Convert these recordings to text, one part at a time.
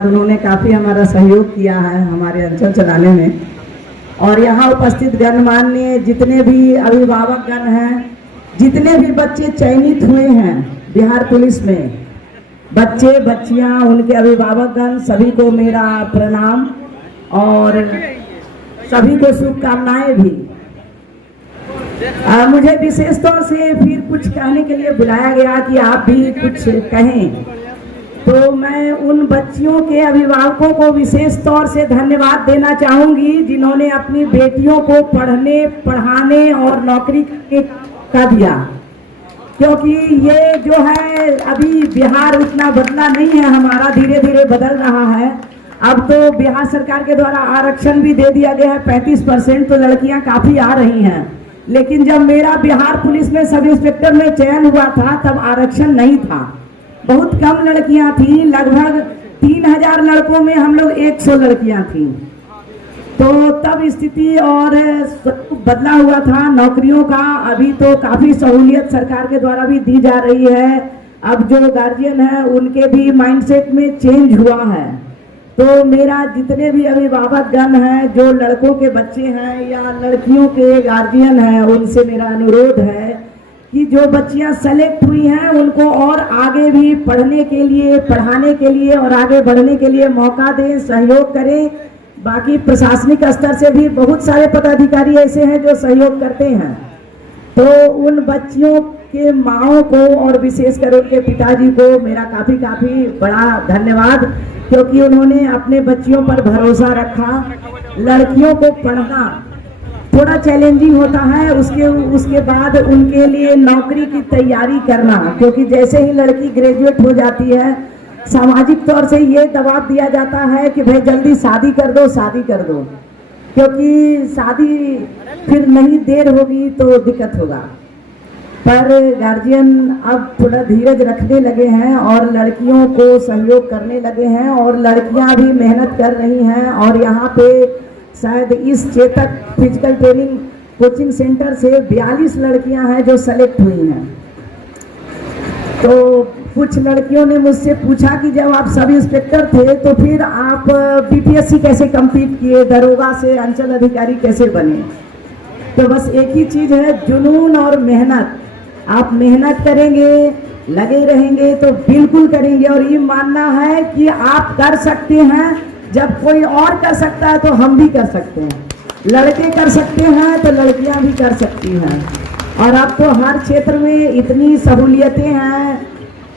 उन्होंने काफ़ी हमारा सहयोग किया है हमारे अंचल चलाने में। और यहाँ उपस्थित गणमान्य जितने भी अभिभावकगण हैं, जितने भी बच्चे चयनित हुए हैं बिहार पुलिस में, बच्चे बच्चियाँ, उनके अभिभावकगण, सभी को मेरा प्रणाम और सभी को शुभकामनाएं भी। मुझे विशेष तौर से फिर कुछ कहने के लिए बुलाया गया कि आप भी कुछ कहें, तो मैं उन बच्चियों के अभिभावकों को विशेष तौर से धन्यवाद देना चाहूँगी जिन्होंने अपनी बेटियों को पढ़ने, पढ़ाने और नौकरी का दिया। क्योंकि ये जो है अभी बिहार उतना बदला नहीं है, हमारा धीरे धीरे बदल रहा है। अब तो बिहार सरकार के द्वारा आरक्षण भी दे दिया गया है 35%, तो लड़कियां काफ़ी आ रही हैं। लेकिन जब मेरा बिहार पुलिस में सब इंस्पेक्टर में चयन हुआ था तब आरक्षण नहीं था, बहुत कम लड़कियां थी। लगभग 3000 लड़कों में हम लोग 100 लड़कियां थी। तो तब स्थिति और बदला हुआ था नौकरियों का। अभी तो काफ़ी सहूलियत सरकार के द्वारा भी दी जा रही है। अब जो गार्जियन है उनके भी माइंडसेट में चेंज हुआ है। तो मेरा जितने भी अभिभावकगण हैं, जो लड़कों के बच्चे हैं या लड़कियों के गार्जियन हैं, उनसे मेरा अनुरोध है कि जो बच्चियां सेलेक्ट हुई हैं उनको और आगे भी पढ़ने के लिए, पढ़ाने के लिए और आगे बढ़ने के लिए मौका दें, सहयोग करें। बाकी प्रशासनिक स्तर से भी बहुत सारे पदाधिकारी ऐसे हैं जो सहयोग करते हैं। तो उन बच्चियों के माओं को और विशेषकर उनके पिताजी को मेरा काफ़ी बड़ा धन्यवाद, क्योंकि उन्होंने अपने बच्चियों पर भरोसा रखा। लड़कियों को पढ़ना थोड़ा चैलेंजिंग होता है, उसके बाद उनके लिए नौकरी की तैयारी करना, क्योंकि जैसे ही लड़की ग्रेजुएट हो जाती है सामाजिक तौर से ये दबाव दिया जाता है कि भाई जल्दी शादी कर दो, शादी कर दो, क्योंकि शादी फिर नहीं देर होगी तो दिक्कत होगा। पर गार्जियन अब थोड़ा धीरज रखने लगे हैं और लड़कियों को सहयोग करने लगे हैं और लड़कियां भी मेहनत कर रही हैं। और यहाँ पे शायद इस Chetak physical training coaching centre से 42 लड़कियां हैं जो सेलेक्ट हुई हैं। तो कुछ लड़कियों ने मुझसे पूछा कि जब आप सब इंस्पेक्टर थे तो फिर आप बीपीएससी कैसे कंप्लीट किए, दरोगा से अंचल अधिकारी कैसे बने? तो बस एक ही चीज़ है, जुनून और मेहनत। आप मेहनत करेंगे, लगे रहेंगे तो बिल्कुल करेंगे। और ये मानना है कि आप कर सकते हैं, जब कोई और कर सकता है तो हम भी कर सकते हैं। लड़के कर सकते हैं तो लड़कियां भी कर सकती हैं। और अब तो हर क्षेत्र में इतनी सहूलियतें हैं,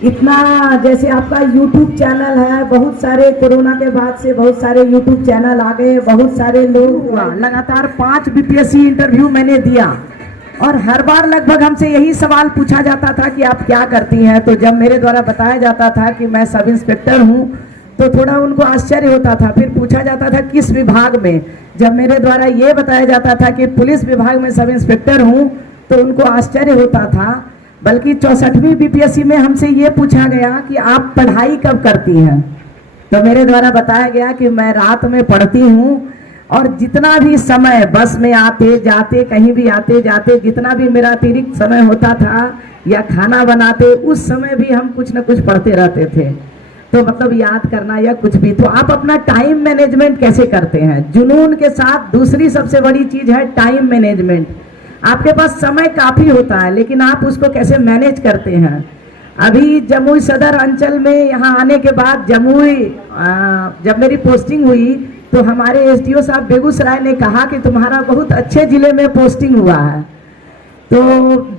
इतना जैसे आपका यूट्यूब चैनल है, बहुत सारे कोरोना के बाद से बहुत सारे यूट्यूब चैनल आ गए, बहुत सारे लोग। लगातार 5 बीपीएससी इंटरव्यू मैंने दिया और हर बार लगभग हमसे यही सवाल पूछा जाता था कि आप क्या करती हैं। तो जब मेरे द्वारा बताया जाता था कि मैं सब इंस्पेक्टर हूँ तो थोड़ा उनको आश्चर्य होता था। फिर पूछा जाता था किस विभाग में, जब मेरे द्वारा ये बताया जाता था कि पुलिस विभाग में सब इंस्पेक्टर हूँ तो उनको आश्चर्य होता था। बल्कि 64वीं बीपीएससी में हमसे ये पूछा गया कि आप पढ़ाई कब करती हैं, तो मेरे द्वारा बताया गया कि मैं रात में पढ़ती हूँ और जितना भी समय बस में आते जाते, कहीं भी आते जाते, जितना भी मेरा अतिरिक्त समय होता था या खाना बनाते, उस समय भी हम कुछ न कुछ पढ़ते रहते थे। तो मतलब याद करना या कुछ भी। तो आप अपना टाइम मैनेजमेंट कैसे करते हैं? जुनून के साथ दूसरी सबसे बड़ी चीज़ है टाइम मैनेजमेंट। आपके पास समय काफ़ी होता है लेकिन आप उसको कैसे मैनेज करते हैं? अभी जमुई सदर अंचल में यहाँ आने के बाद जमुई जब मेरी पोस्टिंग हुई तो हमारे एसडीओ साहब बेगूसराय ने कहा कि तुम्हारा बहुत अच्छे ज़िले में पोस्टिंग हुआ है। तो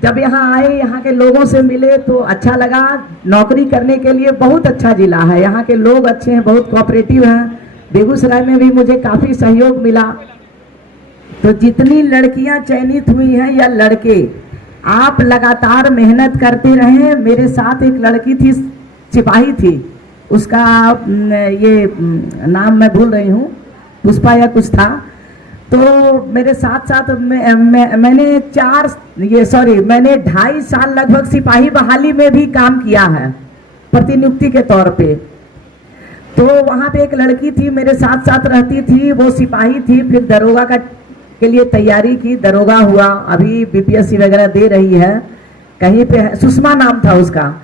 जब यहाँ आए, यहाँ के लोगों से मिले तो अच्छा लगा। नौकरी करने के लिए बहुत अच्छा ज़िला है, यहाँ के लोग अच्छे हैं, बहुत कोऑपरेटिव हैं। बेगूसराय में भी मुझे काफ़ी सहयोग मिला। तो जितनी लड़कियां चयनित हुई हैं या लड़के, आप लगातार मेहनत करते रहें। मेरे साथ एक लड़की थी, सिपाही थी, उसका ये नाम मैं भूल रही हूँ, पुष्पा या कुछ था। तो मेरे साथ साथ मैंने 2.5 साल लगभग सिपाही बहाली में भी काम किया है प्रतिनियुक्ति के तौर पे। तो वहाँ पे एक लड़की थी मेरे साथ साथ रहती थी, वो सिपाही थी, फिर दरोगा के लिए तैयारी की, दरोगा हुआ, अभी बीपीएससी वगैरह दे रही है, कहीं पे है, सुषमा नाम था उसका।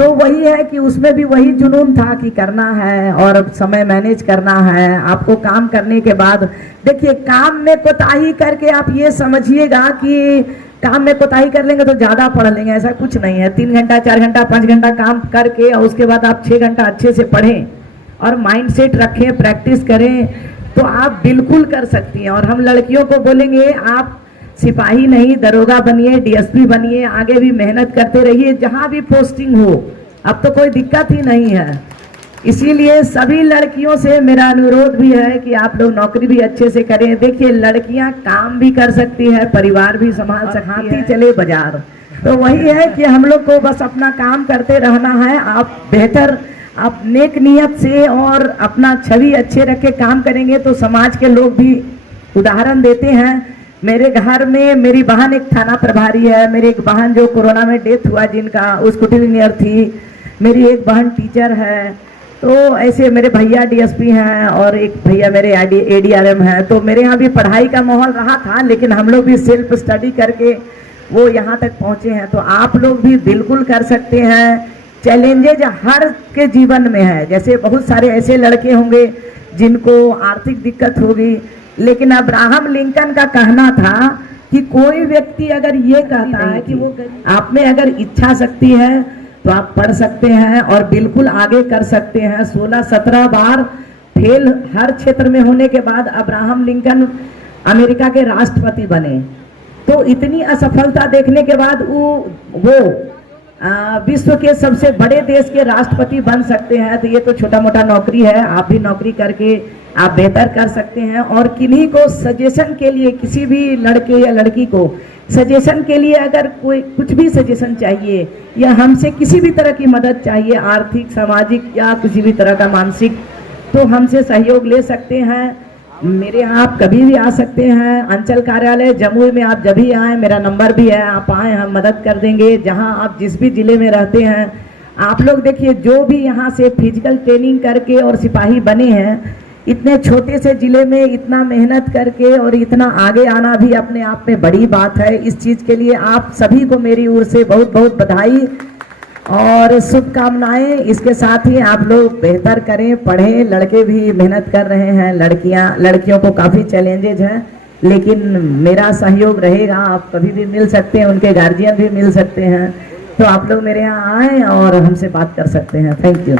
तो वही है कि उसमें भी वही जुनून था कि करना है और समय मैनेज करना है आपको। काम करने के बाद देखिए, काम में कोताही करके आप ये समझिएगा कि काम में कोताही कर लेंगे तो ज़्यादा पढ़ लेंगे, ऐसा कुछ नहीं है। 3 घंटा 4 घंटा 5 घंटा काम करके और उसके बाद आप 6 घंटा अच्छे से पढ़ें और माइंड सेट रखें, प्रैक्टिस करें, तो आप बिल्कुल कर सकती हैं। और हम लड़कियों को बोलेंगे आप सिपाही नहीं, दरोगा बनिए, डीएसपी बनिए, आगे भी मेहनत करते रहिए, जहां भी पोस्टिंग हो। अब तो कोई दिक्कत ही नहीं है। इसीलिए सभी लड़कियों से मेरा अनुरोध भी है कि आप लोग नौकरी भी अच्छे से करें। देखिए, लड़कियां काम भी कर सकती है, परिवार भी संभाल सकती है, चले बाजार। तो वही है कि हम लोग को बस अपना काम करते रहना है। आप बेहतर, आप नेक नियत से और अपना छवि अच्छे रख के काम करेंगे तो समाज के लोग भी उदाहरण देते हैं। मेरे घर में मेरी बहन एक थाना प्रभारी है, मेरी एक बहन जो कोरोना में डेथ हुआ जिनका, वो स्कूटी इंजीनियर थी। मेरी एक बहन टीचर है। तो ऐसे मेरे भैया डीएसपी हैं और एक भैया मेरे एडीआरएम हैं। तो मेरे यहाँ भी पढ़ाई का माहौल रहा था, लेकिन हम लोग भी सेल्फ स्टडी करके वो यहाँ तक पहुँचे हैं। तो आप लोग भी बिल्कुल कर सकते हैं। चैलेंजेज हर के जीवन में है। जैसे बहुत सारे ऐसे लड़के होंगे जिनको आर्थिक दिक्कत होगी, लेकिन अब्राहम लिंकन का कहना था कि कोई व्यक्ति अगर ये कहता है कि वो आप में अगर इच्छा शक्ति है तो आप पढ़ सकते हैं और बिल्कुल आगे कर सकते हैं। 16-17 बार फेल हर क्षेत्र में होने के बाद अब्राहम लिंकन अमेरिका के राष्ट्रपति बने। तो इतनी असफलता देखने के बाद वो विश्व के सबसे बड़े देश के राष्ट्रपति बन सकते हैं। तो ये तो छोटा मोटा नौकरी है, आप भी नौकरी करके आप बेहतर कर सकते हैं। और किन्हीं को सजेशन के लिए, किसी भी लड़के या लड़की को सजेशन के लिए अगर कोई कुछ भी सजेशन चाहिए या हमसे किसी भी तरह की मदद चाहिए, आर्थिक, सामाजिक या किसी भी तरह का मानसिक, तो हमसे सहयोग ले सकते हैं। मेरे यहाँ आप कभी भी आ सकते हैं। अंचल कार्यालय जमुई में आप जब भी आए, मेरा नंबर भी है, आप आए, हम मदद कर देंगे। जहाँ आप जिस भी ज़िले में रहते हैं, आप लोग देखिए, जो भी यहाँ से फिजिकल ट्रेनिंग करके और सिपाही बने हैं, इतने छोटे से ज़िले में इतना मेहनत करके और इतना आगे आना भी अपने आप में बड़ी बात है। इस चीज़ के लिए आप सभी को मेरी ओर से बहुत बहुत बधाई और शुभकामनाएं। इसके साथ ही आप लोग बेहतर करें, पढ़ें। लड़के भी मेहनत कर रहे हैं, लड़कियों को काफ़ी चैलेंजेज हैं, लेकिन मेरा सहयोग रहेगा। आप कभी भी मिल सकते हैं, उनके गार्जियन भी मिल सकते हैं। तो आप लोग मेरे यहाँ आएँ और हमसे बात कर सकते हैं। Thank you.